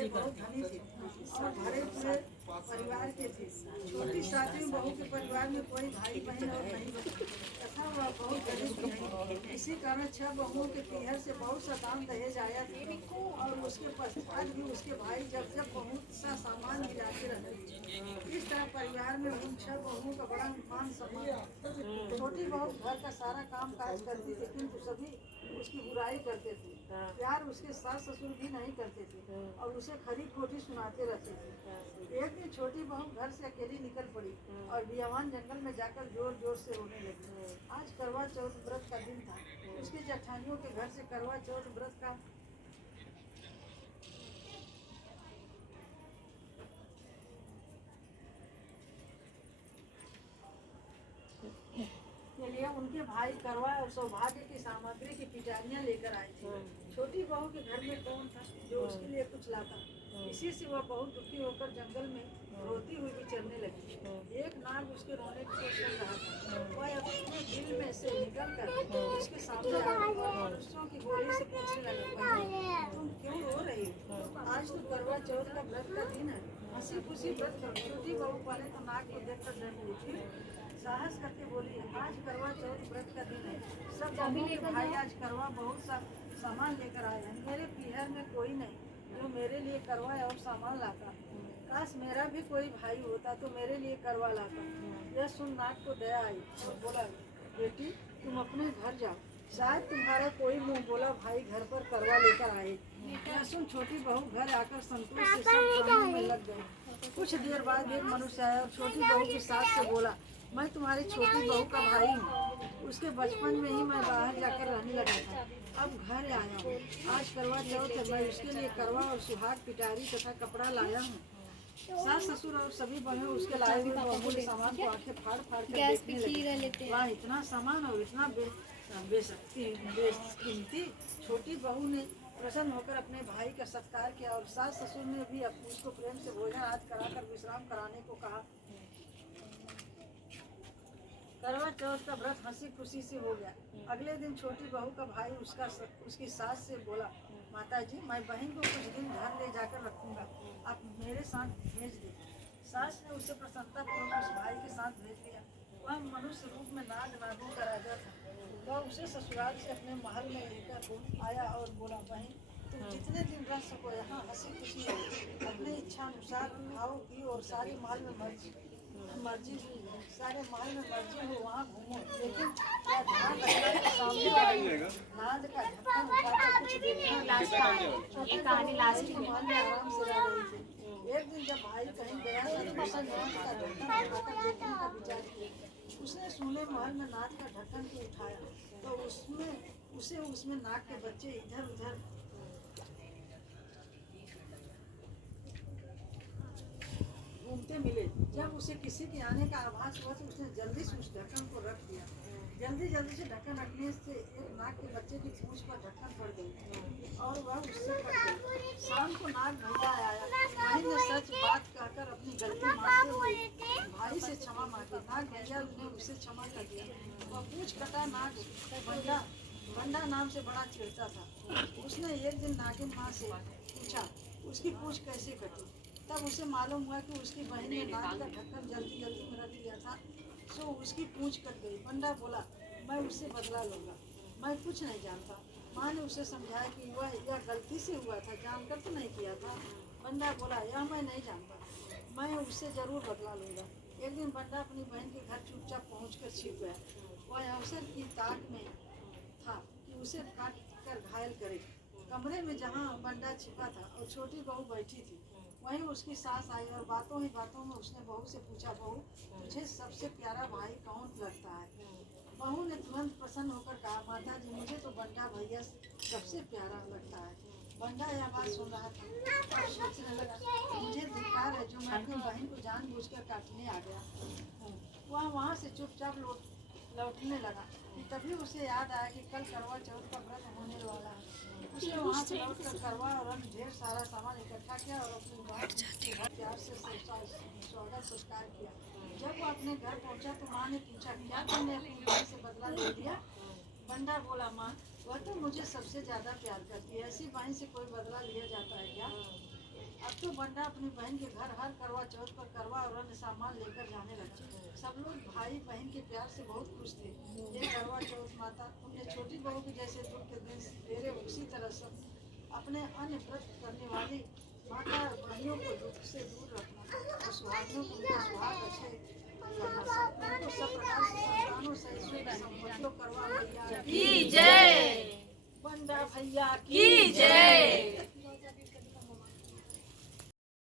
पहले बहुत धनी थे और भरे पूरे परिवार के थे। छोटी सातवीं बहू के परिवार में कोई भाई बहन और नहीं बचा तथा वह बहुत गरीब थी। इसी कारण 6 बहुओं के पीहर से बहुत सा दाम दहेज आया था और उसके पश्चात भी उसके भाई जब जब बहुत सा सामान मिलाते रहते। इस तरह परिवार में उन 6 बहुओं का बड़ा मान सम्मान। छोटी बहू घर का सारा काम काज करती थी किंतु सभी उसकी बुराई करते थे। प्यार उसके सास ससुर भी नहीं करते थे और उसे खरी खोटी सुनाते रहते थे। एक दिन छोटी बहू घर से अकेली निकल पड़ी और बियावान जंगल में जाकर जोर जोर से रोने लगी। आज करवा चौथ व्रत का दिन था। उसके जेठानियों के घर से करवा चौथ व्रत का के लिए उनके भाई करवा और सौभाग्य की सामग्री की पिटारियां लेकर आए थे। छोटी बहू के घर में कौन था जो उसके लिए कुछ लाता। इसी से वह बहुत दुखी होकर जंगल में रोती हुई विचरने लगी। एक नाग उसके रोने को सुन रहा था। वह अपने दिल में से निकल कर उसके सामने आ गया और मनुष्यों की बोली से पूछने लगा, तुम क्यों रो रही हो? आज तो करवा चौथ का व्रत का दिन है, हंसी खुशी व्रत करो। छोटी बहू पहले तो नाग को देखकर डर गई थी, साहस करके बोली, आज करवा चौथ व्रत का दिन है, सब बहुओं के भाई आज करवा बहुत सा सामान लेकर आए हैं। मेरे पीहर में कोई नहीं जो मेरे लिए करवा और सामान लाता। काश मेरा भी कोई भाई होता तो मेरे लिए करवा लाता। यह सुन नाग को दया आई और बोला, बेटी तुम अपने घर जाओ, शायद तुम्हारा कोई मुंह बोला भाई घर पर करवा लेकर आए। यह सुन छोटी बहू घर आकर संतोष से सब कामों में लग गई। कुछ देर बाद एक मनुष्य आया और छोटी बहू की सास से बोला, मैं तुम्हारी छोटी बहू का भाई हूँ। उसके बचपन में ही मैं बाहर जाकर रहने लगा था, अब घर आया हूँ। आज करवा चौथ है, मैं उसके लिए करवा और सुहाग पिटारी तथा कपड़ा लाया हूँ। सास ससुर और सभी बहनें उसके लाए हुए बहुमूल्य सामान को आंखें फाड़ फाड़ कर देखने लगी। वाह, इतना सामान और इतना बेकीमती। छोटी बहू ने प्रसन्न होकर अपने भाई का सत्कार किया और सास ससुर ने भी उसको प्रेम से भोजन आज कराकर विश्राम कराने को कहा। करवा चौथ का व्रत हंसी खुशी से हो गया। अगले दिन छोटी बहू का भाई उसकी सास से बोला, माता जी मैं बहन को कुछ दिन घर ले जाकर रखूंगा, आप मेरे साथ भेज दें। सास ने उसे प्रसन्नता पूर्वक उस भाई के साथ भेज दिया। वह मनुष्य रूप में नागों का राजा था। वह उसे ससुराल से अपने महल में लेकर आया और बोला, बहन तुम जितने दिन रह सको यहाँ हंसी खुशी अपने इच्छा अनुसार खाओ पियो और सारे महल में मर्जी सारे महल में मर्जी हो वहाँ घूमो, लेकिन क्या ध्यान रखना कि सामने वाली नाद का ढक्कन उठाकर कुछ देखना। छोटी कहानी लास्ट में महल में आराम से रह रही थी। एक दिन जब भाई कहीं गया तो उसने नाद का ढक्कन उठाकर देखने का विचार किया। उसने सोने महल में नाद का ढक्कन को उठाया तो उसमें नाग के बच्चे इधर उधर घूमते मिले। जब उसे किसी के आने का आभास हुआ तो उसने जल्दी से उस ढक्कन को रख दिया। जल्दी से ढक्कन रखने से एक नाग के बच्चे की पूंछ पर ढक्कन पड़ गई और वह उससे कट गई। शाम को नाग भैया आया। भाई ने सच बात कहकर अपनी गलती मानते हुए भाई से क्षमा मांगी। नाग भैया ने उसे क्षमा कर दिया। वह पूंछ कटा नाग बंडा नाम से बड़ा चिढ़ता था। उसने एक दिन नागिन माँ से पूछा उसकी पूंछ कैसे कटी। तब उसे मालूम हुआ कि उसकी बहन ने नाग का ढक्कन जल्दी में रख दिया था, सो उसकी पूंछ कट गई। बंडा बोला, मैं उससे बदला लूँगा, मैं कुछ नहीं जानता। माँ ने उसे समझाया कि वह यह गलती से हुआ था, जानकर तो नहीं किया था। बंडा बोला, यह मैं नहीं जानता, मैं उससे ज़रूर बदला लूँगा। एक दिन बंडा अपनी बहन के घर चुपचाप पहुँचकर छिप गया। वह अवसर की ताक में था कि उसे काट कर घायल करे। कमरे में जहाँ बंडा छिपा था और छोटी बहू बैठी थी, वहीं उसकी सास आई और बातों ही बातों में उसने बहू से पूछा, बहू तुझे सबसे प्यारा भाई कौन लगता है? बहू ने तुरंत प्रसन्न होकर कहा, माता जी मुझे तो बंडा भैया सबसे प्यारा लगता है। बंडा यह बात सुन रहा था और सोचने लगा, मुझे धिक्कार है जो मैं अपनी बहन को जानबूझकर काटने आ गया हूँ। वह वहाँ से चुपचाप लौटने लगा कि तभी उसे याद आया कि कल करवा चौथ का व्रत होने वाला है। उसने वहाँ से लौटकर करवा और ढेर सारा सामान इकट्ठा किया और अपनी बहन प्यार से स्वागत सत्कार किया। जब वो अपने घर पहुँचा तो माँ ने पूछा, क्या तुमने अपनी बहन से बदला ले लिया? बंडा बोला, माँ वह तो मुझे सबसे ज़्यादा प्यार करती है, ऐसी बहन से कोई बदला लिया जाता है क्या? तो बंडा अपनी बहन के घर हर करवा चौथ पर करवा और अन्य सामान लेकर जाने लगा। सब लोग भाई बहन के प्यार से बहुत खुश थे। ये करवा चौथ माता तुमने छोटी बहू के जैसे दुख के दिन तेरे उसी तरह सब अपने अन्य व्रत करने वाली माता और बहनों को दुख से दूर रखना और सुहागियों को उनका सुहाग अच्छे करना। उनको सब प्रकार से संतानों सहित संपत्तियों करवा मैया की जय। बंडा भैया की जय।